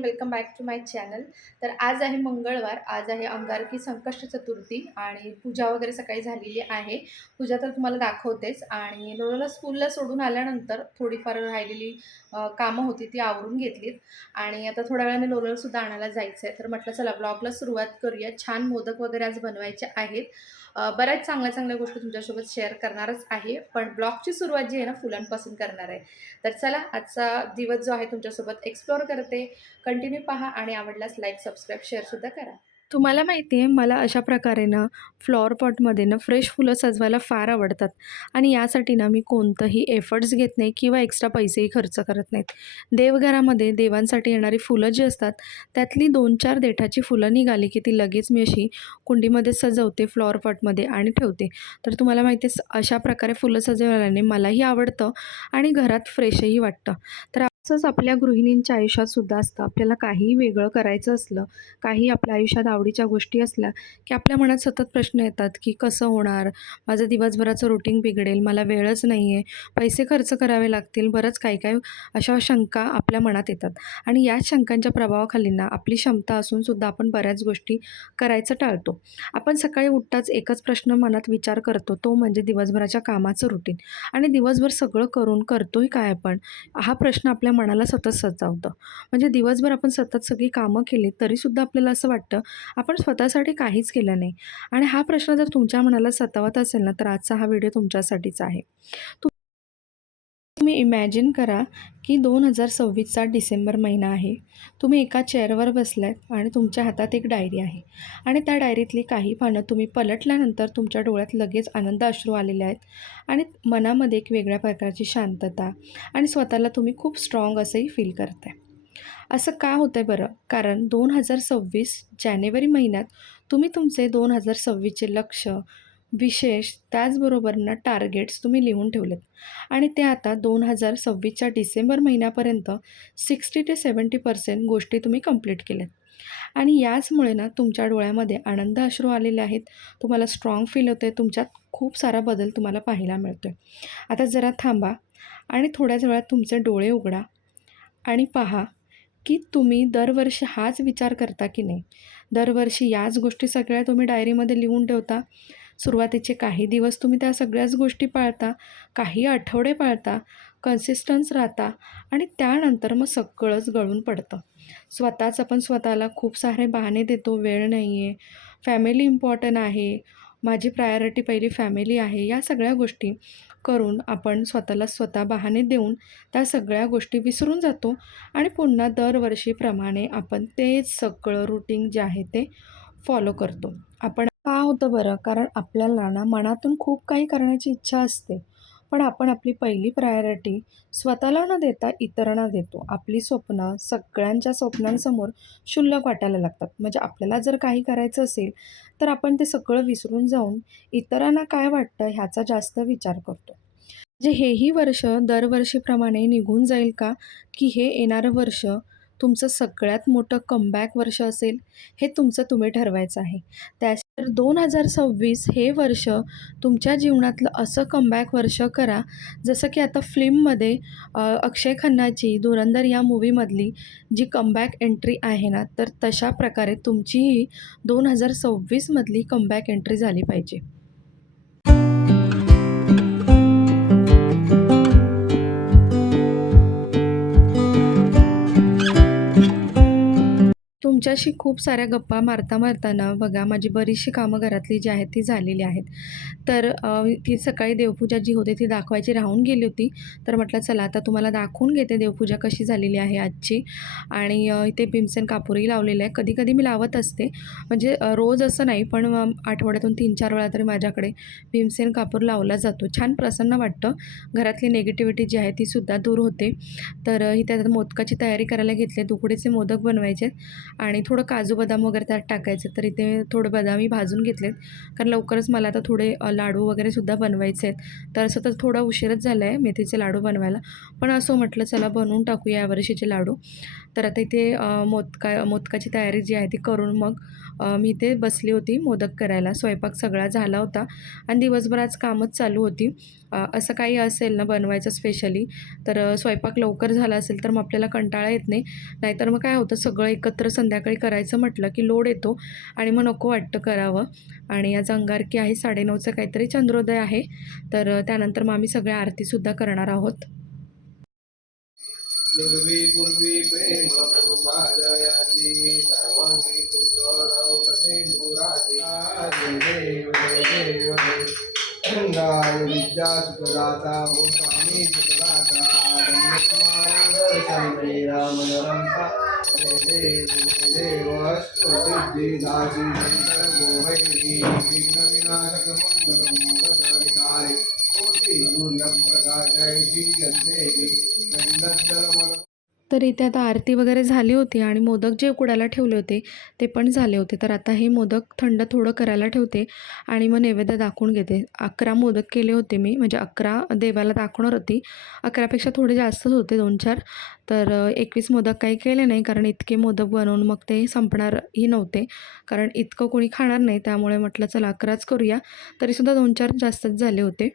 And welcome back to my channel तर आज आहे मंगळवार आज आहे अंगारकी संकष्ट चतुर्थी आणि पूजा वगैरे सकाळी झालेली आहे. पूजा तर तुम्हाला दाखवतेच आणि लोलाला स्कूलला सोडून आल्यानंतर थोडीफार राहिलेली कामं होती ती आवरून घेतलीत. आणि आता थोड्या वेळाने लोलालासुद्धा आणायला जायचं आहे तर म्हटलं चला ब्लॉगला सुरुवात करूया. छान मोदक वगैरे आज बनवायचे आहेत. बऱ्याच चांगल्या चांगल्या गोष्टी तुमच्यासोबत शेअर करणारच आहे. पण ब्लॉगची सुरुवात जी आहे ना फुलांपासून करणार आहे. तर चला आजचा दिवस जो आहे तुमच्यासोबत एक्सप्लोअर करते. कंटिन्यू पहा आणि आवडल्यास लाईक सबस्क्राईब शेअरसुद्धा करा. तुम्हाला माहिती आहे मला अशा प्रकारे ना फ्लॉवर पॉटमध्ये ना फ्रेश फुलं सजवायला फार आवडतात. आणि यासाठी ना मी कोणतंही एफर्ट्स घेत नाही किंवा एक्स्ट्रा पैसेही खर्च करत नाहीत. देवघरामध्ये देवांसाठी येणारी फुलं जी असतात त्यातली दोन चार देठाची फुलं निघाली की ती लगेच मी अशी कुंडीमध्ये सजवते फ्लॉवर पॉटमध्ये आणि ठेवते. तर तुम्हाला माहिती आहे अशा प्रकारे फुलं सजवल्याने मलाही आवडतं आणि घरात फ्रेशही वाटतं. तर असंच आपल्या गृहिणींच्या आयुष्यात सुद्धा असतं. आपल्याला काहीही वेगळं करायचं असलं काही आपल्या आयुष्यात आवडीच्या गोष्टी असल्या की आपल्या मनात सतत प्रश्न येतात की कसं होणार? माझं दिवसभराचं रुटीन बिघडेल मला वेळच नाही आहे पैसे खर्च करावे लागतील बरंच काही काही अशा शंका आपल्या मनात येतात. आणि याच शंकांच्या प्रभावाखाली ना आपली क्षमता असून सुद्धा आपण बऱ्याच गोष्टी करायचं टाळतो. आपण सकाळी उठताच एकच प्रश्न मनात विचार करतो तो म्हणजे दिवसभराच्या कामाचं रुटीन आणि दिवसभर सगळं करून करतोय काय आपण? हा प्रश्न आपल्या मनाला सतत सजावतं. म्हणजे दिवसभर आपण सतत सगळी कामं केली तरीसुद्धा आपल्याला असं वाटतं आपण स्वतःसाठी काहीच केलं नाही. आणि हा प्रश्न जर तुमच्या मनाला सतावत असेल ना तर आजचा हा व्हिडिओ तुमच्यासाठीच आहे. तुम्ही इमॅजिन करा की दोन हजार सव्वीसचा डिसेंबर महिना आहे. तुम्ही एका चेअरवर बसलात आणि तुमच्या हातात एक डायरी आहे. आणि त्या डायरीतली काही पानं तुम्ही पलटल्यानंतर तुमच्या डोळ्यात लगेच आनंद अश्रू आलेले आहेत. आणि मनामध्ये एक वेगळ्या प्रकारची शांतता आणि स्वतःला तुम्ही खूप स्ट्रॉंग असंही फील करताय. असं का होतं आहे बरं? कारण दोन हजार सव्वीस जानेवारी महिन्यात तुम्ही तुमचे दोन हजार सव्वीसचे लक्ष विशेष त्याचबरोबर ना टार्गेट्स तुम्ही लिहून ठेवलेत. आणि ते आता दोन हजार सव्वीसच्या डिसेंबर महिन्यापर्यंत सिक्स्टी ते सेवन्टी पर्सेंट गोष्टी तुम्ही कंप्लीट केल्यात. आणि याचमुळे ना तुमच्या डोळ्यामध्ये आनंद अश्रू आलेले आहेत. तुम्हाला स्ट्रॉंग फील होते तुमच्यात खूप सारा बदल तुम्हाला पाहायला मिळतो आहे आता जरा थांबा आणि थोड्याच वेळात तुमचे डोळे उघडा आणि पहा की तुम्ही दरवर्षी हाच विचार करता की नाही? दरवर्षी याच गोष्टी सगळ्या तुम्ही डायरीमध्ये लिहून ठेवता. सुरुवातीचे काही दिवस तुम्ही त्या सगळ्याच गोष्टी पाळता काही आठवडे पाळता कन्सिस्टन्स राहता आणि त्यानंतर मग सगळंच गळून पडतं. स्वतःच आपण स्वतःला खूप सारे बहाणे देतो वेळ नाही आहे फॅमिली इम्पॉर्टंट आहे माझी प्रायोरिटी पहिली फॅमिली आहे या सगळ्या गोष्टी करून आपण स्वतःला स्वतः बहाणे देऊन त्या सगळ्या गोष्टी विसरून जातो आणि पुन्हा दरवर्षीप्रमाणे आपण तेच सगळं रुटीन जे आहे ते फॉलो करतो. आपण का होतं बरं? कारण आपल्याला ना मनातून खूप काही करण्याची इच्छा असते. पण आपण आपली पहिली प्रायोरिटी स्वतःला न देता इतरांना देतो. आपली स्वप्न सगळ्यांच्या स्वप्नांसमोर क्षुल्लक वाटायला लागतात. म्हणजे आपल्याला जर काही करायचं असेल तर आपण ते सगळं विसरून जाऊन इतरांना काय वाटतं ह्याचा जास्त विचार करतो. म्हणजे हेही वर्ष दरवर्षीप्रमाणे निघून जाईल का? की हे येणारं वर्ष तुमचं सगळ्यात मोठं कमबॅक वर्ष असेल हे तुमचं तुम्ही ठरवायचं आहे. त्या तर दोन हजार सव्वीस हे वर्ष तुमच्या जीवनातलं असं कमबॅक वर्ष करा जसं की आता फिल्ममध्ये अक्षय खन्नाची धुरंधर या मूवीमधली जी कमबॅक एंट्री आहे ना तर तशा प्रकारे तुमचीही दोन हजार सव्वीसमधली कमबॅक एंट्री झाली पाहिजे. तुमच्याशी खूप साऱ्या गप्पा मारता मारताना बघा माझी बरीचशी कामं घरातली जी आहेत ती झालेली आहेत. तर ती सकाळी देवपूजा जी होते ती दाखवायची राहून गेली होती. तर म्हटलं चला आता तुम्हाला दाखवून घेते देवपूजा कशी झालेली आहे आजची. आणि इथे भीमसेन कापूरही लावलेलं आहे. कधी कधी मी लावत असते. म्हणजे रोज असं नाही पण आठवड्यातून तीन चार वेळा तरी माझ्याकडे भीमसेन कापूर लावला जातो. छान प्रसन्न वाटतं. घरातली नेगेटिव्हिटी जी आहे ती सुद्धा दूर होते. तर ही इथे मोदकाची तयारी करायला घेतली तुकडीचे मोदक बनवायचे आणि थोडं काजू बदाम वगैरे त्यात टाकायचे तर इथे थोडं बदामी भाजून घेतलेत. कारण लवकरच मला आता थोडे लाडू वगैरे सुद्धा बनवायचे आहेत. तर असं तर थोडा उशीरच झाला आहे मेथीचे लाडू बनवायला. पण असं म्हटलं चला बनवून टाकूया यावर्षीचे लाडू. तर आता इथे मोदका मोदकाची तयारी जी आहे ती करून मग मी इथे बसली होती मोदक करायला. स्वयंपाक सगळा झाला होता आणि दिवसभर आज कामच चालू होती. असं काही असेल ना बनवायचं स्पेशली तर स्वयंपाक लवकर झाला असेल तर मग आपल्याला कंटाळा येत नाही. नाहीतर मग काय होतं सगळं एकत्र संध्याकाळी करायचं म्हटलं की लोड येतो आणि मग नको वाटतं करावं. आणि आज अंगारकी आहे साडेनऊचं काहीतरी चंद्रोदय आहे. तर त्यानंतर मग आम्ही सगळ्या आरतीसुद्धा करणार आहोत. पूर्वी पूर्वी प्रेम कृपाजयाची सर्वांगी तुझं कसे नुराजी देव देव गाय विद्या सुखदाता स्वामी सुखदाता धन्यकुमार राम रमता देव देव शंकर गोवैरी विघ्न विनाशक मंगल कोटी प्रकाश श्री देवी तर इथे आता आरती वगैरे झाली होती आणि मोदक जे उकडायला ठेवले होते ते पण झाले होते. तर आता हे मोदक थंड थोडं करायला ठेवते आणि मग नैवेद्य दाखवून घेते. अकरा मोदक केले होते मी म्हणजे अकरा देवाला दाखवणार होती. अकरापेक्षा थोडे जास्तच होते दोन चार. तर एकवीस मोदक काही केले नाही कारण इतके मोदक बनवून मग ते संपणारही नव्हते. कारण इतकं कोणी खाणार नाही त्यामुळे म्हटलं चला अकराच करूया. तरीसुद्धा दोन चार जास्तच झाले होते.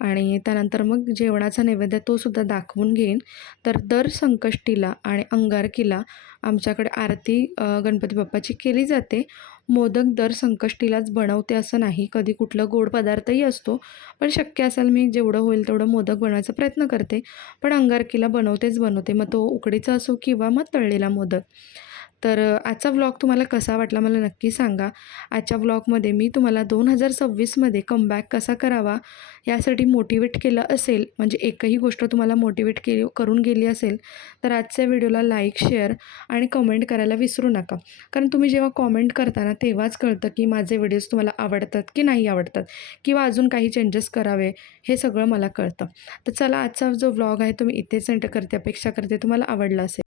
आणि त्यानंतर मग जेवणाचा नैवेद्य तोसुद्धा दाखवून घेईन. तर दर संकष्टीला आणि अंगारकीला आमच्याकडे आरती गणपती बाप्पाची केली जाते. मोदक दर संकष्टीलाच बनवते असं नाही. कधी कुठलं गोड पदार्थही असतो पण शक्य असेल मी जेवढं होईल तेवढं मोदक बनवायचा प्रयत्न करते. पण अंगारकीला बनवतेच बनवते. मग तो उकडीचा असो किंवा मग तळलेला मोदक. तर आजचा व्लॉग तुम्हाला कसा वाटला मला नक्की सांगा. आजच्या व्लॉगमध्ये मी तुम्हाला दोन हजार सव्वीसमध्ये कमबॅक कसा करावा यासाठी मोटिवेट केलं असेल म्हणजे एकही गोष्ट तुम्हाला मोटिवेट केली करून गेली असेल तर आजच्या व्हिडिओला लाईक शेअर आणि कमेंट करायला विसरू नका. कारण तुम्ही जेव्हा कॉमेंट करताना तेव्हाच कळतं की माझे व्हिडिओज तुम्हाला आवडतात की नाही आवडतात किंवा अजून काही चेंजेस करावे हे सगळं मला कळतं. तर चला आजचा जो व्लॉग आहे तो मी इथेच सेंट करते. अपेक्षा करते तुम्हाला आवडला असेल.